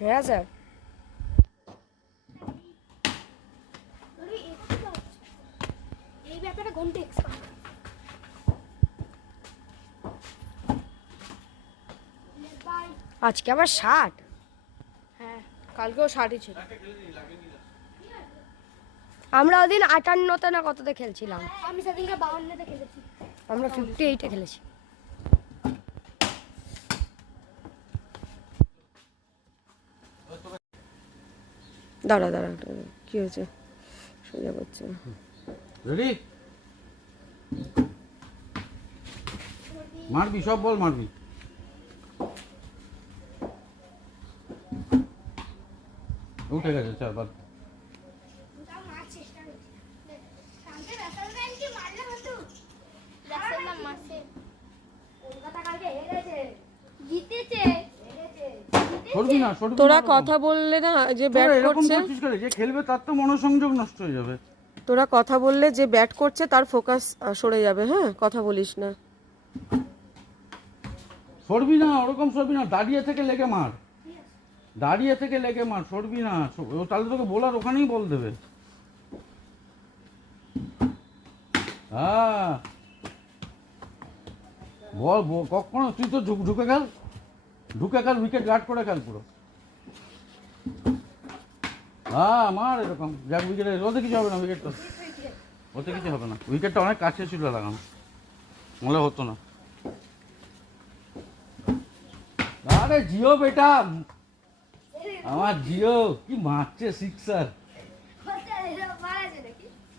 হ্যাঁ স্যার। এই ব্যাপারে ঘন্টা এক্সপার্ট। আজকে আবার 60। হ্যাঁ, কালকেও 60ই ছিল। আমরা ওদিন 58তে না কততে খেলছিলাম। আমি সেদিনকে 52তে খেলেছি। আমরা 58-এ খেলেছি। দাঁড়া দাঁড়া, কি হয়েছে? সোজা করছে না। রেডি? মারবি, সব বল মারবি। উঠে গেছে, চল বল। সরবি না, সরবি না। তোরা কথা বললে না যে ব্যাট এরকম করছে, করছিস কেন? যে খেলবে তার তো মনোসংযোগ নষ্ট হয়ে যাবে। তোরা কথা বললে যে ব্যাট করছে তার ফোকাস সরে যাবে। হ্যাঁ, কথা বলিস না। সরবি না, ওরকম সরবি না, দাঁড়িয়ে থেকে লেগে মার। দাঁড়িয়ে থেকে লেগে মার, সরবি না। ও তাহলে তোকে বোলার ওখানেই বল দেবে। হ্যাঁ বল, কখনো তুই তো ঢুকে খেল, উইকেট গার্ড করে খেল পুরো। হ্যাঁ মার এরকম, যাক উইকেটে, ওতে কিছু হবে না, উইকেট তো ওতে কিছু হবে না। উইকেটটা অনেক কাছে ছিল লাগানো, মনে হতো না। আরে জিও বেটা, আমার জিও কি মারছে সিক্সার।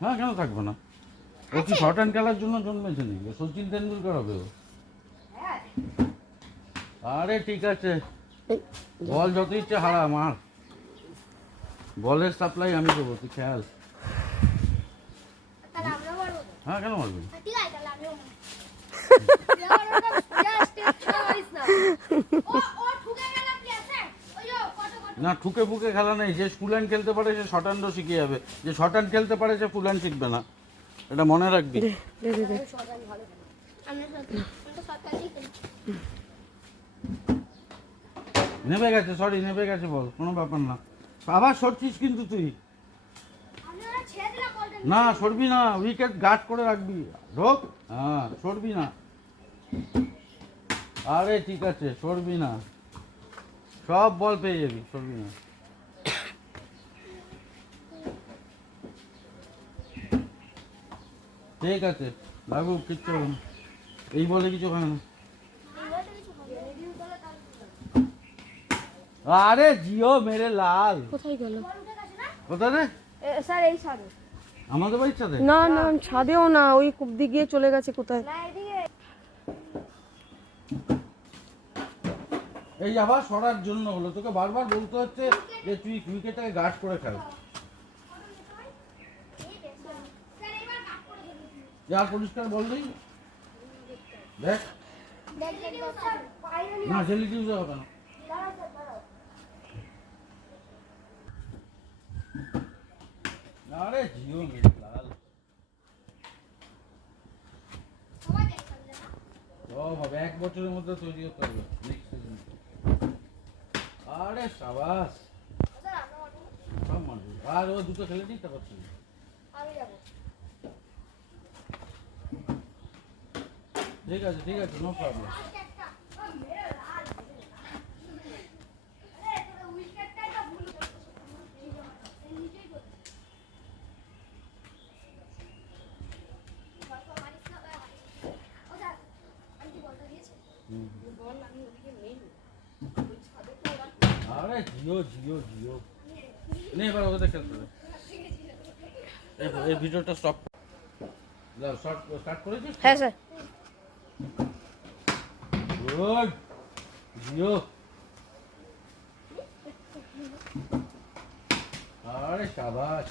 হ্যাঁ কেন থাকবে না? ও কি শর্ট হ্যান্ড খেলার জন্য জন্মেছে নাকি? সচিন তেন্ডুলকর হবে ও। আরে ঠিক আছে, বল যত ইচ্ছে হারা, মার। বলের সাপ্লাই আমি দেবো, তুই খেয়াল। হ্যাঁ কেন মারবি? না ঠুকে ফুকে খেলা নেই। যে ফুল হ্যান্ড খেলতে পারে সে শর্ট হ্যান্ডও শিখে যাবে, যে শর্ট হ্যান্ড খেলতে পারে সে ফুল হ্যান্ড শিখবে না, এটা মনে রাখবি। নেমে গেছে, সরি নেমে গেছে, বল, কোনো ব্যাপার না। আবার সরছিস কিন্তু তুই। না সরবি না, উইকেট গার্ড করে রাখবি। ঢোক, হ্যাঁ সরবি না। আরে ঠিক আছে, সরবি না, সব বল পেয়ে যাবি, সরবি না। ঠিক আছে লাগুক, কিচ্ছু হবে না, এই বলে কিছু হয় না। আরে জিও মেরে লাল, কোথায় গেল? কোথায় রে? স্যার এই সারে আমাদের বাড়ির ছাদে? না না, ছাদেও না, ওই কুবদি গিয়ে চলে গেছে কোথায়। না এদিকে। এই আবার সরার জন্য হলো, তোকে বারবার বলতে হচ্ছে যে তুই উইকেটটাকে গার্ড করে খেল। আর পরিষ্কার বল নেই, দেখ না জেলি ইউজ হবে না। আরে জিও মেরে লাল, সব হবে, 1 বছরের মধ্যে তৈরি হতে হবে নেক্সট সিজন। আরে সাবাস, সব মারবি। আর ও দুটো খেলে দিতে পারছি না। ঠিক আছে ঠিক আছে, নো প্রবলেম। আরে জিও জিও জিও, নে এবার ওদের খেলতে দে। এই ভিডিওটা স্টপ, স্টার্ট করেছিস? হ্যাঁ স্যার। গুড জিও। আরে শাবাশ,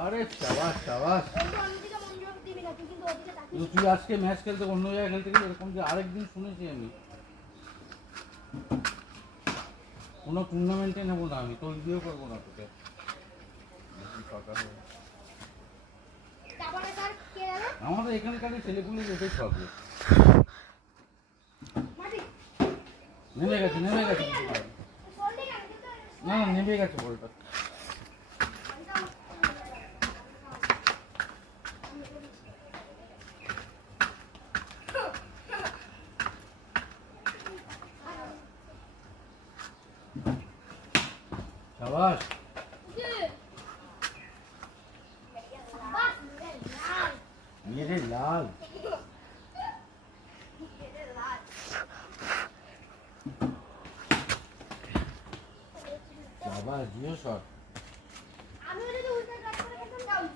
আরে শাবাশ শাবাশ। তুই আজকে ম্যাচ খেলতে অন্য জায়গায় খেলতে গেলে এরকম যে আরেকদিন শুনেছি আমি, কোনো টুর্নামেন্টে নেবো না আমি, তোর দিয়েও করবো না তোকে। আমাদের এখানকার ছেলেগুলো এটাই প্রবলেম। মাটি নেমে গেছে সোল ঠিক আছে কিন্তু না না নেমে গেছে বলটা। শাবাশ। মেরে লাল। শাবাশ জিও শট। আমি যদি উল্টা কাট করে খেলতাম ডাউন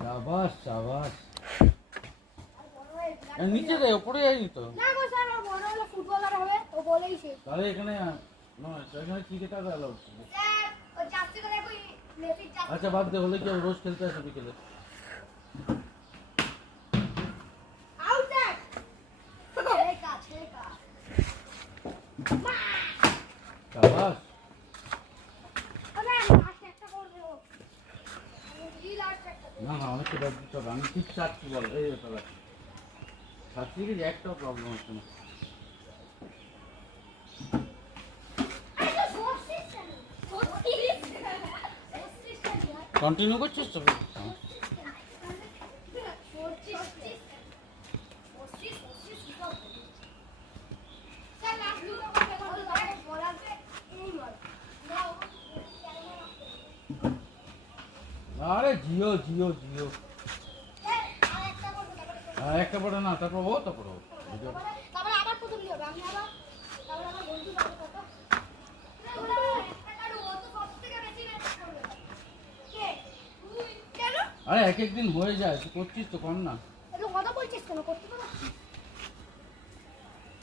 শাবাশ শাবাশ। আর বড় হয়ে এ নিচে রে উপরে যায়নি তো। না গো স্যার ও বড় হলে ফুটবলার হবে ও বলেই সে তাহলে এখানে না এখানে ক্রিকেটার এলাও। স্যার ও জাস্তি করে কই মেসি জাস্তি আচ্ছা বাদ দে, হলে কি ও রোজ খেলতে আসে বিকেলে? আউট দ্যাট এই কাছে কাছে শাবাশ। আরে লাস্ট একটা করবে ও আমি লাস্ট একটা না না অনেকটা ব্যাট দিতে হবে, আমি ঠিক চাচ্ছি বল এই তাহলে চাচ্ছি কি যে একটাও প্রবলেম হচ্ছে না। আরে তো সোর্সিস কেন সোর্সিস কেন কন্টিনিউ করছিস তো? আরে জিও জিও জিও। আর একটা পড়ে না, তারপর ও তারপর ও। তারপরে আবার প্রথম নিয়ে হবে আমি আবার তারপরে আমার বন্ধু বাড়ি কত কেন আরে এক একদিন হয়ে যায়, তুই করছিস তো কর না। একটু কথা বলছিস কেন করতে তো পারছিস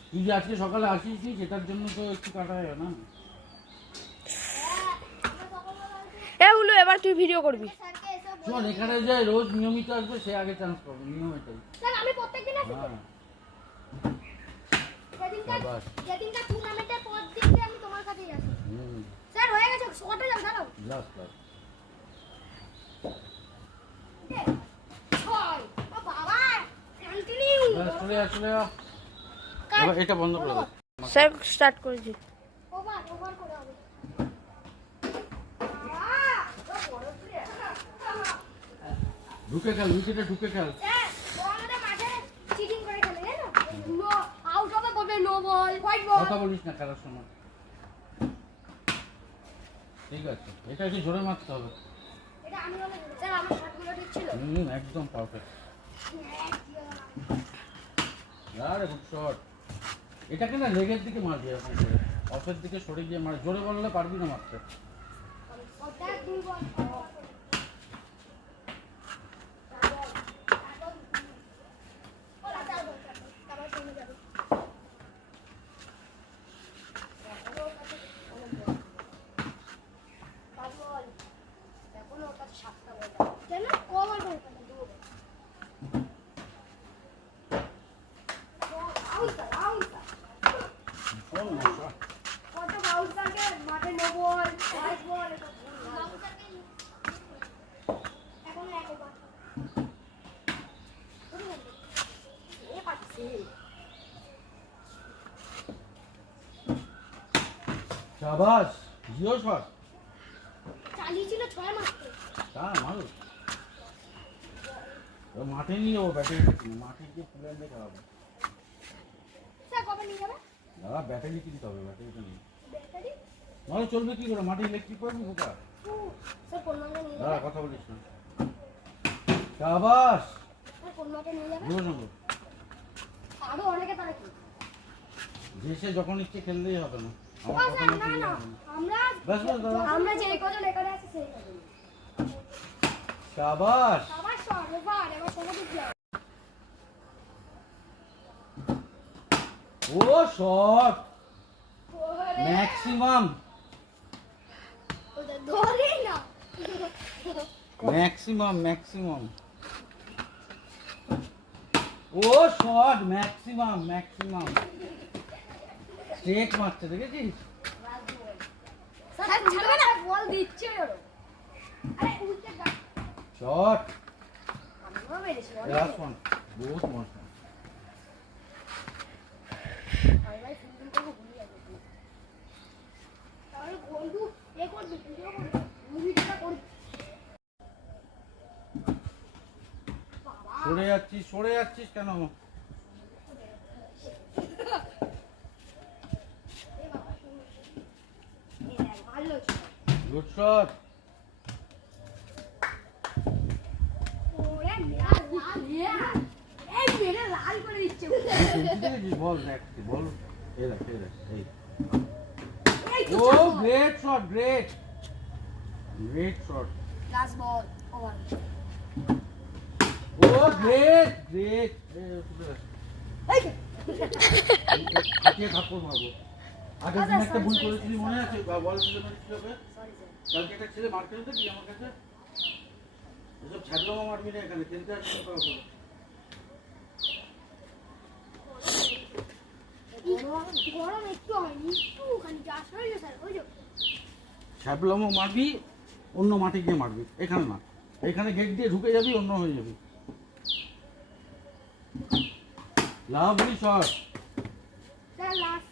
তুই যে আজকে সকালে আসিস নি সেটার জন্য তো একটু কাটা হয় না। এ হুলু এবার তুই ভিডিও করবি। স্যারকে এসব শোন এখানে যে রোজ নিয়মিত আসবে সে আগে চান্স পাবে, নিয়ম এটাই। স্যার আমি প্রত্যেকদিন আসি হ্যাঁ যেদিনকার বাস। যেদিনকার টুর্নামেন্টের পর দিনকে আমি তোমার কাছেই আসি হুম স্যার হয়ে গেছে শটে যাও দাঁড়াও লাস্ট লাস্ট। ছয় ও বাবা কন্টিনিউ চলে আসলে এবার এটা বন্ধ করে দে। স্যার স্টার্ট করেছি। ওভার ওভার করে হবে ঢুকে খেল, উইকেটে ঢুকে খেল। স্যার ও আমাদের মাঠে চিটিং করে খেলে জানো নো আউট হবে বলবে নো বল হোয়াইট বল কথা বলিস না খেলার সময়। ঠিক আছে, এটা একটু জোরে মারতে হবে। এটা আমি বলে স্যার আমার শটগুলো ঠিক ছিল একদম পারফেক্ট। আরে গুড শট। এটাকে না লেগের দিকে মারবি এরকম করে, অফের দিকে সরে গিয়ে মার। জোরে বললে পারবি না মারতে। ওটা দুই বল কেন ওভার করে ফেলে দূর আউট আউট শোন না, শোন। কত বাউন্সারকে মাঠে নো বল হোয়াইট বল এখন এক ওভার এ পাচ্ছে শাবাশ জিও শট। চালিয়েছিল 6 মাত্র তা মারো। ও মাঠে নিয়ে ও ব্যাটে মাঠে গিয়ে প্লেয়ার দিয়ে খেলাবো। স্যার কবে নিয়ে যাবে দাদা ব্যাটারি কিনতে হবে, ব্যাটারিটা নেই। ব্যাটারি নাহলে চলবে কি করে, মাঠে ইলেকট্রিক পাবি বোকা। স্যার কোন মাঠে নিয়ে দাদা যাবে কথা বলিস না। শাবাশ স্যার কোন মাঠে নিয়ে যাবে জিও সঙ্গে আরো অনেকে তারা কি যে সে যখন ইচ্ছে খেললেই হবে না। ও আমার কথা স্যার না না শুনলে না হবে না। আমরা ব্যাস ব্যাস দাদা। আমরা যে কজন এখানে আছি সেই কজন শাবাশ। সবার শট ওভার এবার সময় দিতে ও শট ম্যাক্সিমাম ওটা ধরেই না ম্যাক্সিমাম ম্যাক্সিমাম। ও শট ম্যাক্সিমাম ম্যাক্সিমাম। স্ট্রেট মারছে দেখেছিস? স্যার ছাড়বে না বল দিচ্ছে ওর আরে উল্টে গা শট আমরা মেরেছি লাস্ট ওয়ান। বহুত মশা। ভাই ভাই ফিল্ডিং করবো ভুলে যাবে তাহলে বন্ধু এ করবি ভিডিও করবি মুভিটা করবি সরে যাচ্ছিস কেন? এ বাবা শুনো এ দেখ ভালো গুড শট। ওরে মেরা লাল এই মেরে লাল করে দিচ্ছে বল দেখ, বল এই দেখ, এই এই তো ও great shot, great shot. Last ball over ও গ্রেট এই হাতিয়ে থাপ্পড় মারবো। আগের দিন একটা ভুল করেছিলি মনে আছে? বল ছিল সরি সরি কালকে একটা ছেলে মার খেলে তো কি আমার কাছে এসব ছাড়লাম মারবি না এখানে খেলতে আসছি না কাউকে। গরম একটু হয়নি একটু খালি গ্যাস হয়ে গেছে ওই যে ছ্যাবলামও মারবি, অন্য মাঠে গিয়ে মারবি, এখানে না। এখানে গেট দিয়ে ঢুকে যাবি, অন্য হয়ে যাবি। Lovely shot. স্যার লাস্ট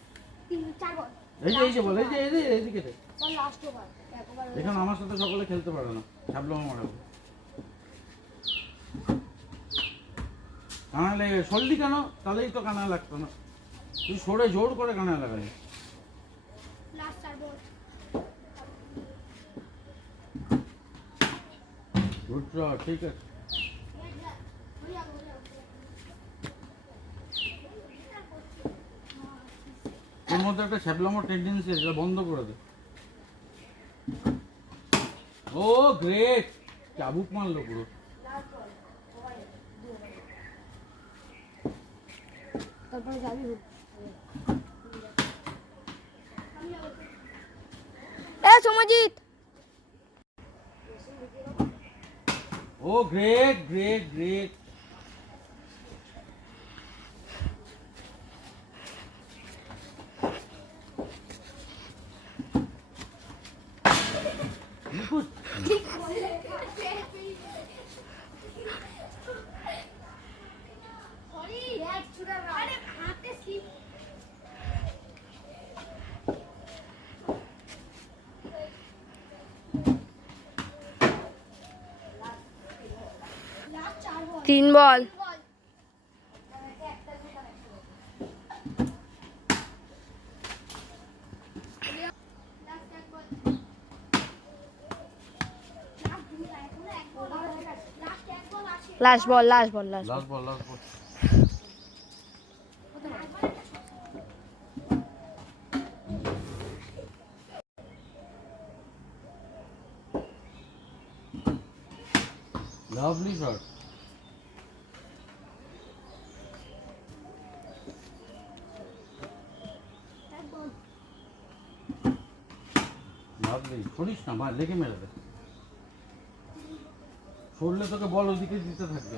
3-4 বল এই যে বল, এইদিকে দে। বল লাস্ট ওভার একবার এখানে আমার সাথে সকলে খেলতে পারে না, ছ্যাবলামও মারাবো। কানা লেগে সরলি কেন? তাহলেই তো কানা লাগতো না। তুই সরে জোর করে কানা লাগাই। লাস্ট 4 বল গুড শট, ঠিক আছে। তোর মধ্যে একটা ছ্যাবলামোর টেন্ডেন্সি আছে, বন্ধ করে দে। ও গ্রেট, চাবুক মারলো পুরো। তারপরে যাবি এ সমজিৎ ও গ্রেট। ঠিক বলে সরি এক ছুড়া আরে হাতে slip last 4 ball 3 ball. Last ball. Last ball. Lovely shot. Lovely, সরিস না, মার লেগে মেরে দে। সরলে তোকে বল ওদিকে দিতে থাকবে।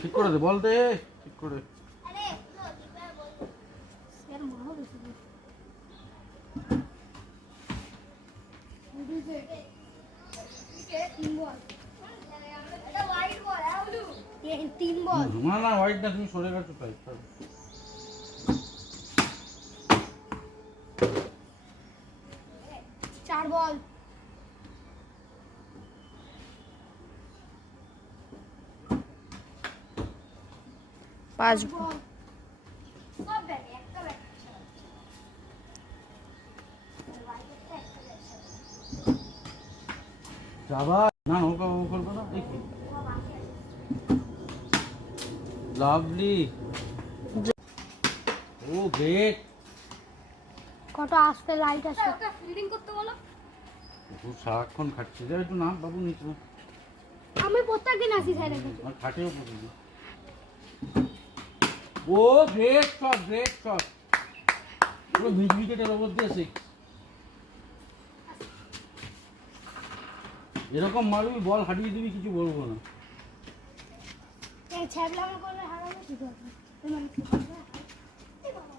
ঠিক করে দে, বল দে, ঠিক করে। তিন বল না হোয়াইট না, তুমি সরে গেছো তাই। 4 বল 5 বল সব ব্যাটে একটা ব্যাট যাবা না, নৌকা বাবু করবো না, দেখি। লাভলি, ও গ্রেট। কত আস্তে লাইট আছে ওকে ফিল্ডিং করতে বলো তুই সারাক্ষণ খাচ্ছিস, যা একটু নাম বাবু নিচে। আমি প্রত্যেকদিন আসি সাইডে আর খাটেও প্রতিদিন। ও গ্রেট শট, পুরো মিড উইকেটের ওপর দিয়ে সিক্স। এরকম মারবি, বল হারিয়ে দিবি, কিছু বলবো না। এই ছ্যাবলামো করলে হারাবো কি করবে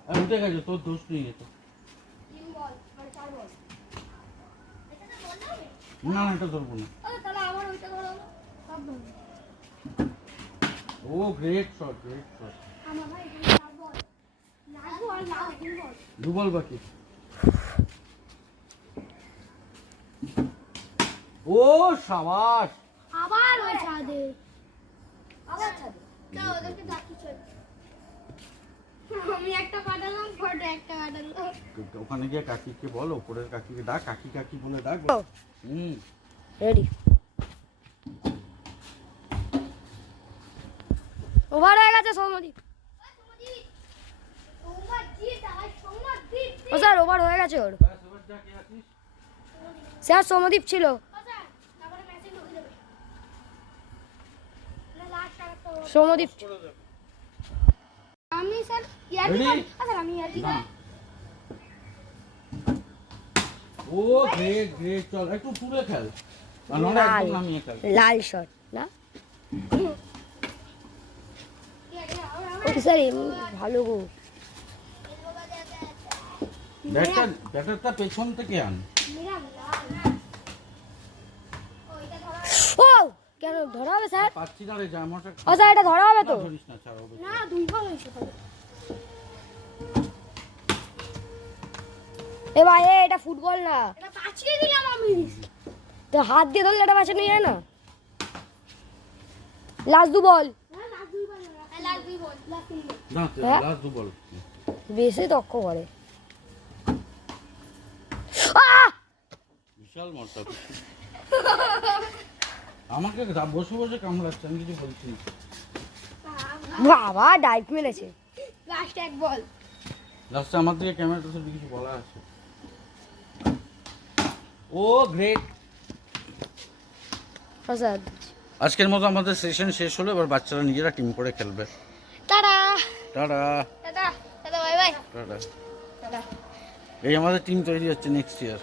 আর উঠে গেছে, তোর দোষ নেই এটা। 3 বল মানে 4 বল এটাতে বল না না এটা ধরবো না। তাহলে আমার ওইটা ধরো ও গ্রেট শট, গ্রেট শট। আমার ভাই লাভ বল দু বল বাকি। ও শাবাশ। আবার ওই ছাদে না ওদেরকে ডাকি চল আমি একটা পাঠালাম ফটো একটা পাঠালাম ওখানে গিয়ে কাকিকে বল, উপরের কাকিকে ডাক, কাকি কাকি বলে ডাক। হুম রেডি ওভার হয়ে গেছে সৌমদীপ। ও স্যার ওভার হয়ে গেছে ওর। স্যার সৌমদীপ ছিল। সৌমদীপ আমি স্যার ইয়ার্কি Ready? আচ্ছা আমি ইয়ার্কি না। ও গ্রেট গ্রেট, চল একটু তুলে খেল, আর নাহলে লাল একদম নামিয়ে খেল। লাল শট না ওকে স্যার ভালো গো। ব্যাটারটা পেছন থেকে আন। ও কেন ধরা হবে স্যার? পাচ্ছি না রে জামাটা। ও স্যার এটা ধরা হবে তো? ধরিস না, ছাড় হবে। না দুই বল হইছে তো এ ভাই এটা ফুটবল না, এটা পাঁচিয়ে দিলাম আমি তো হাত দিয়ে ধরলে এটা বাঁচানো যায় না। লাস্ট দু বল না লাস্ট দুই বল না লাস্ট দুই বল লাস্ট তিন বল না হ্যাঁ? লাস্ট দু বল। বেশি দক্ষ করে। বিশাল মারটা। আমাকে বসে বসে কামড়াচ্ছে, আমি কিছু বলছি না। বাবা ডাইভ মেরেছে। লাস্ট এক বল লাস্টে আমার দিকে ক্যামেরাটা শুধু কিছু বলা আছে। ও গ্রেট। প্রসাদ আজকের মতো আমাদের সেশন শেষ হলো, এবার বাচ্চারা নিজেরা টিম করে খেলবে। Tata tata tata tata bye bye tata. Tata এই আমাদের টিম তৈরি হচ্ছে নেক্সট ইয়ার।